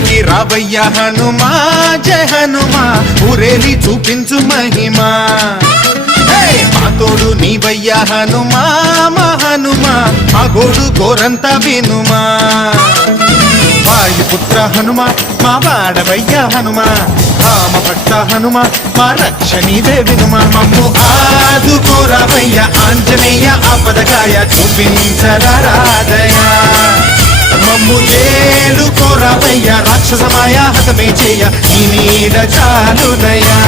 ఊరికి రావయ్య హనుమా జయ హనుమా ఊరేలి చూపించు మహిమా మా తోడు నీవయ్య హనుమా మా హనుమా మా గోడు గోరంత వినుమా వాయుపుత్ర హనుమా మా వాడవయ్య హనుమా రామభట్ట హనుమా మా రక్షణీదే వినుమా మమ్ము ఆదుకోరావయ్య ఆంజనేయ ఆపదగాయ చూపించరాదయ మమ్ము ఏలుకోరావయ్య రాక్షసమాయ హతమే చేయ ఈ నీడ చాలుదయా